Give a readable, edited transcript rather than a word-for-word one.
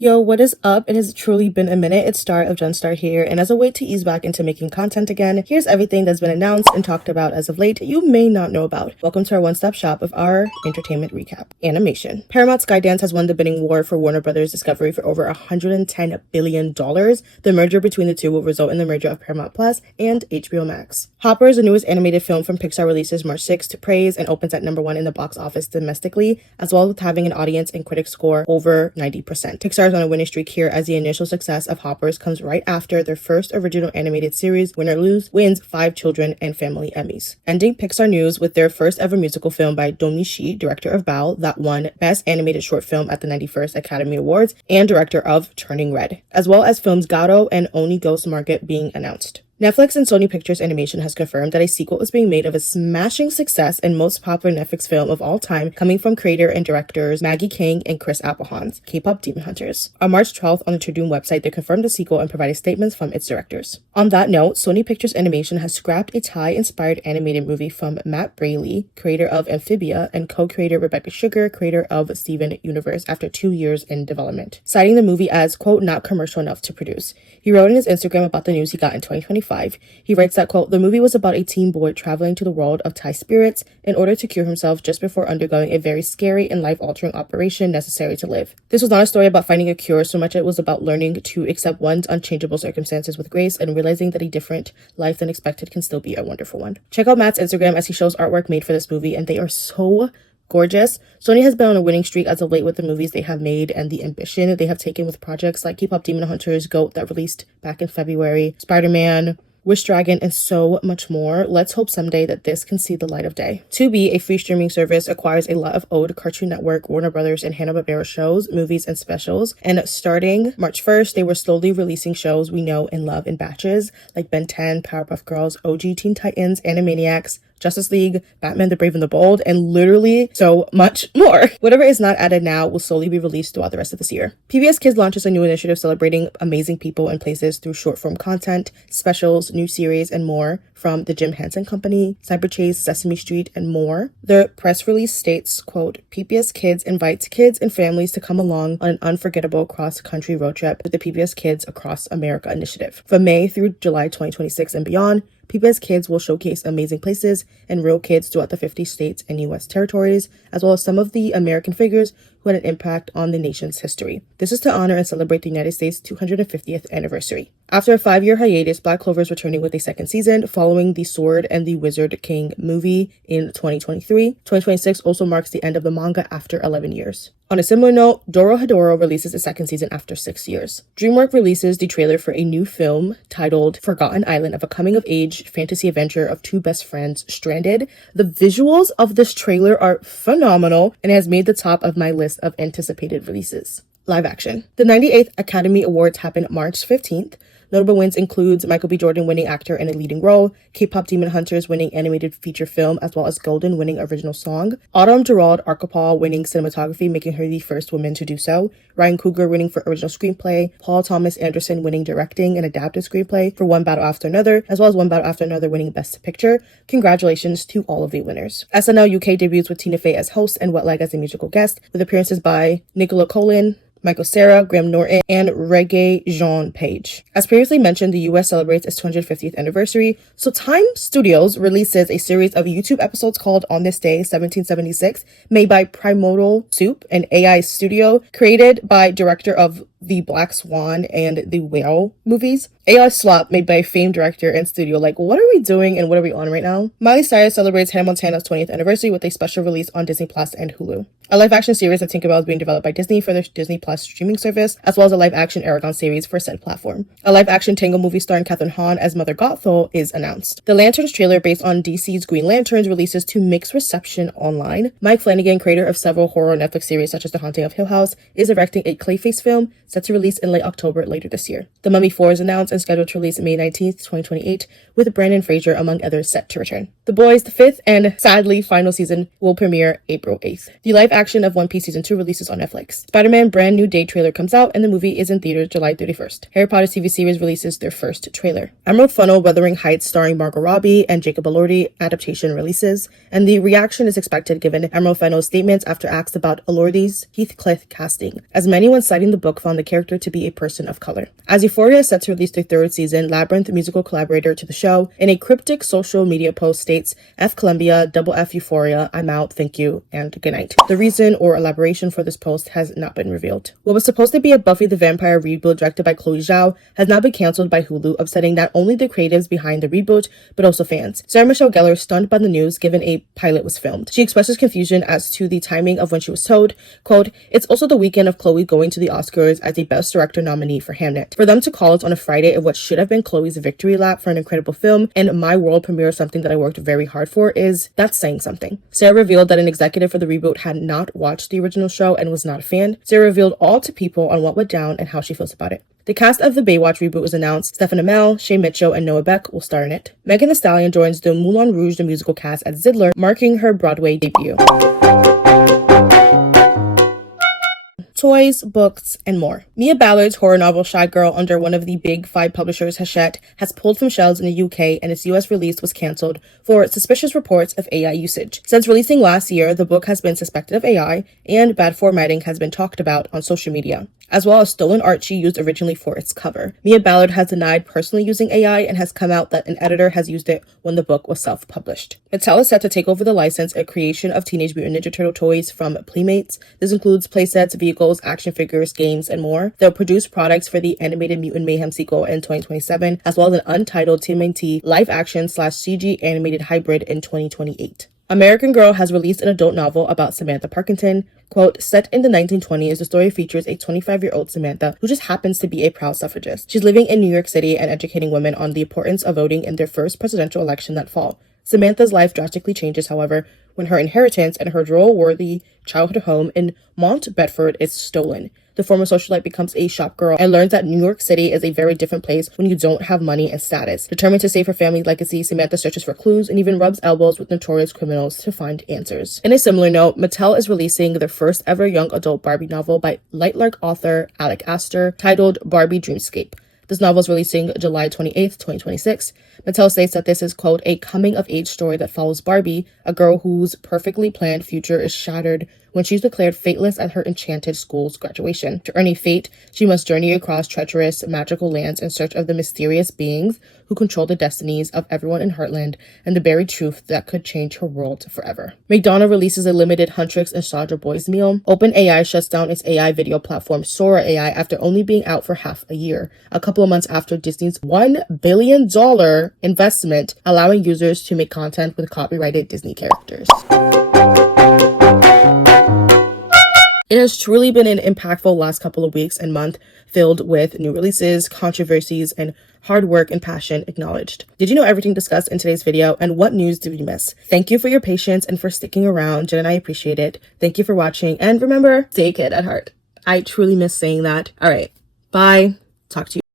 Yo, what is up? It has truly been a minute. It's Star of Star here, and as a way to ease back into making content again, here's everything that's been announced and talked about as of late you may not know about. Welcome to our one-stop shop of our entertainment recap. Animation. Paramount Skydance has won the bidding war for Warner Brothers Discovery for over $110 billion. The merger between the two will result in the merger of Paramount Plus and HBO Max. Hopper is the newest animated film from Pixar, releases March 6th to praise and opens at #1 in the box office domestically, as well as having an audience and critic score over 90%. Pixar is on a winning streak here, as the initial success of Hoppers comes right after their first original animated series, Win or Lose, wins 5 Children and Family Emmys. Ending Pixar news with their first ever musical film by Domi Shi, director of Bao, that won Best Animated Short Film at the 91st Academy Awards, and director of Turning Red, as well as films Gato and Oni Ghost Market being announced. Netflix and Sony Pictures Animation has confirmed that a sequel is being made of a smashing success and most popular Netflix film of all time, coming from creator and directors Maggie King and Chris Applehans, K-pop Demon Hunters. On March 12th, on the Tribune website, they confirmed the sequel and provided statements from its directors. On that note, Sony Pictures Animation has scrapped a Thai-inspired animated movie from Matt Braley, creator of Amphibia, and co-creator Rebecca Sugar, creator of Steven Universe, after 2 years in development, citing the movie as, quote, not commercial enough to produce. He wrote in his Instagram about the news he got in 2025. He writes that, quote, the movie was about a teen boy traveling to the world of Thai spirits in order to cure himself just before undergoing a very scary and life-altering operation necessary to live. This was not a story about finding a cure so much as it was about learning to accept one's unchangeable circumstances with grace and realizing that a different life than expected can still be a wonderful one. Check out Matt's Instagram as he shows artwork made for this movie, and they are so gorgeous. Sony has been on a winning streak as of late with the movies they have made and the ambition they have taken with projects like K-pop Demon Hunters, GOAT that released back in February, Spider-Man, Wish Dragon, and so much more. Let's hope someday that this can see the light of day. Tubi, a free streaming service, acquires a lot of old Cartoon Network, Warner Brothers, and Hanna-Barbera shows, movies, and specials. And starting March 1st, they were slowly releasing shows we know and love in batches, like Ben 10, Powerpuff Girls, OG Teen Titans, Animaniacs, Justice League, Batman the Brave and the Bold, and literally so much more. Whatever is not added now will slowly be released throughout the rest of this year. PBS Kids launches a new initiative celebrating amazing people and places through short-form content, specials, new series, and more from the Jim Henson Company, Cyberchase, Sesame Street, and more. The press release states, quote, PBS Kids invites kids and families to come along on an unforgettable cross-country road trip with the PBS Kids Across America initiative. From May through July 2026 and beyond, PBS Kids will showcase amazing places and real kids throughout the 50 states and U.S. territories, as well as some of the American figures who had an impact on the nation's history. This is to honor and celebrate the United States' 250th anniversary. After a 5-year hiatus, Black Clover is returning with a second season, following the Sword and the Wizard King movie in 2023. 2026 also marks the end of the manga after 11 years. On a similar note, Dorohedoro releases a second season after 6 years. DreamWorks releases the trailer for a new film titled Forgotten Island, of a coming-of-age fantasy adventure of 2 best friends stranded. The visuals of this trailer are phenomenal and has made the top of my list of anticipated releases. Live action. The 98th Academy Awards happen March 15th. Notable wins includes Michael B. Jordan winning actor in a leading role, K-pop Demon Hunters winning animated feature film, as well as Golden winning original song, Autumn Gerald Archipel winning cinematography, making her the first woman to do so, Ryan Coogler winning for original screenplay, Paul Thomas Anderson winning directing and adapted screenplay for One Battle After Another, as well as One Battle After Another winning Best Picture. Congratulations to all of the winners. SNL UK debuts with Tina Fey as host and Wet Leg as a musical guest, with appearances by Nicola Colin, Michael Cera, Graham Norton, and Reggae Jean Page. As previously mentioned, the US celebrates its 250th anniversary, so Time Studios releases a series of YouTube episodes called On This Day, 1776, made by Primordial Soup, an AI studio created by director of the Black Swan and the Whale movies. AI Slop, made by famed director and studio. Like, what are we doing and what are we on right now? Miley Cyrus celebrates Hannah Montana's 20th anniversary with a special release on Disney Plus and Hulu. A live-action series of Tinkerbell is being developed by Disney for their Disney Plus streaming service, as well as a live-action Aragon series for said platform. A live-action Tango movie starring Kathryn Hahn as Mother Gothel is announced. The Lanterns trailer, based on DC's Green Lanterns, releases to mixed reception online. Mike Flanagan, creator of several horror Netflix series such as The Haunting of Hill House, is directing a Clayface film set to release in late October later this year. The Mummy 4 is announced and scheduled to release May 19th, 2028, with Brandon Fraser, among others, set to return. The Boys, the 5th and sadly final season, will premiere April 8th. The live action of One Piece Season 2 releases on Netflix. Spider-Man Brand New Day trailer comes out, and the movie is in theaters July 31st. Harry Potter TV series releases their first trailer. Emerald Funnel Wuthering Heights starring Margot Robbie and Jacob Elordi adaptation releases, and the reaction is expected given Emerald Funnel's statements after asked about Elordi's Heathcliff casting, as many when citing the book found found the character to be a person of color. As Euphoria is set to release their third season, Labyrinth, musical collaborator to the show, in a cryptic social media post states, F Columbia, double F Euphoria, I'm out, thank you, and good night. The reason or elaboration for this post has not been revealed. What was supposed to be a Buffy the Vampire reboot directed by Chloe Zhao has now been cancelled by Hulu, upsetting not only the creatives behind the reboot, but also fans. Sarah Michelle Gellar stunned by the news given a pilot was filmed. She expresses confusion as to the timing of when she was told, quote, it's also the weekend of Chloe going to the Oscars as a Best Director nominee for Hamnet. For them to call it on a Friday of what should have been Chloe's victory lap for an incredible film and my world premiere of something that I worked very hard for that's saying something. Sarah revealed that an executive for the reboot had not watched the original show and was not a fan. Sarah revealed all to People on what went down and how she feels about it. The cast of the Baywatch reboot was announced. Stephen Amell, Shay Mitchell, and Noah Beck will star in it. Megan Thee Stallion joins the Moulin Rouge the musical cast as Zidler, marking her Broadway debut. Toys, books, and more. Mia Ballard's horror novel Shy Girl, under one of the big 5 publishers, Hachette, has pulled from shelves in the UK, and its US release was cancelled for suspicious reports of AI usage. Since releasing last year, the book has been suspected of AI, and bad formatting has been talked about on social media, as well as stolen art she used originally for its cover. Mia Ballard has denied personally using AI and has come out that an editor has used it when the book was self-published. Mattel is set to take over the license and creation of Teenage Mutant Ninja Turtle toys from Playmates. This includes playsets, vehicles, action figures, games, and more. They'll produce products for the animated Mutant Mayhem sequel in 2027, as well as an untitled TMNT live-action/CG animated hybrid in 2028. American Girl has released an adult novel about Samantha Parkinson. Quote, set in the 1920s, the story features a 25-year-old Samantha who just happens to be a proud suffragist. She's living in New York City and educating women on the importance of voting in their first presidential election that fall. Samantha's life drastically changes, however, when her inheritance and her droll-worthy childhood home in Mont Bedford is stolen. The former socialite becomes a shop girl and learns that New York City is a very different place when you don't have money and status. Determined to save her family's legacy, Samantha searches for clues and even rubs elbows with notorious criminals to find answers. In a similar note, Mattel is releasing their first ever young adult Barbie novel by Lightlark author Alec Astor, titled Barbie Dreamscape. This novel is releasing July 28th, 2026. Mattel states that this is, quote, a coming-of-age story that follows Barbie, a girl whose perfectly planned future is shattered when she's declared fateless at her enchanted school's graduation. To earn a fate, she must journey across treacherous, magical lands in search of the mysterious beings who control the destinies of everyone in Heartland and the buried truth that could change her world forever. McDonald's releases a limited Huntrix and Sandra Boys meal. OpenAI shuts down its AI video platform Sora AI after only being out for half a year, a couple of months after Disney's $1 billion investment, allowing users to make content with copyrighted Disney characters. It has truly been an impactful last couple of weeks and month filled with new releases, controversies, and hard work and passion acknowledged. Did you know everything discussed in today's video, and what news did we miss? Thank you for your patience and for sticking around. Jen and I appreciate it. Thank you for watching, and remember, stay a kid at heart. I truly miss saying that. All right, bye. Talk to you.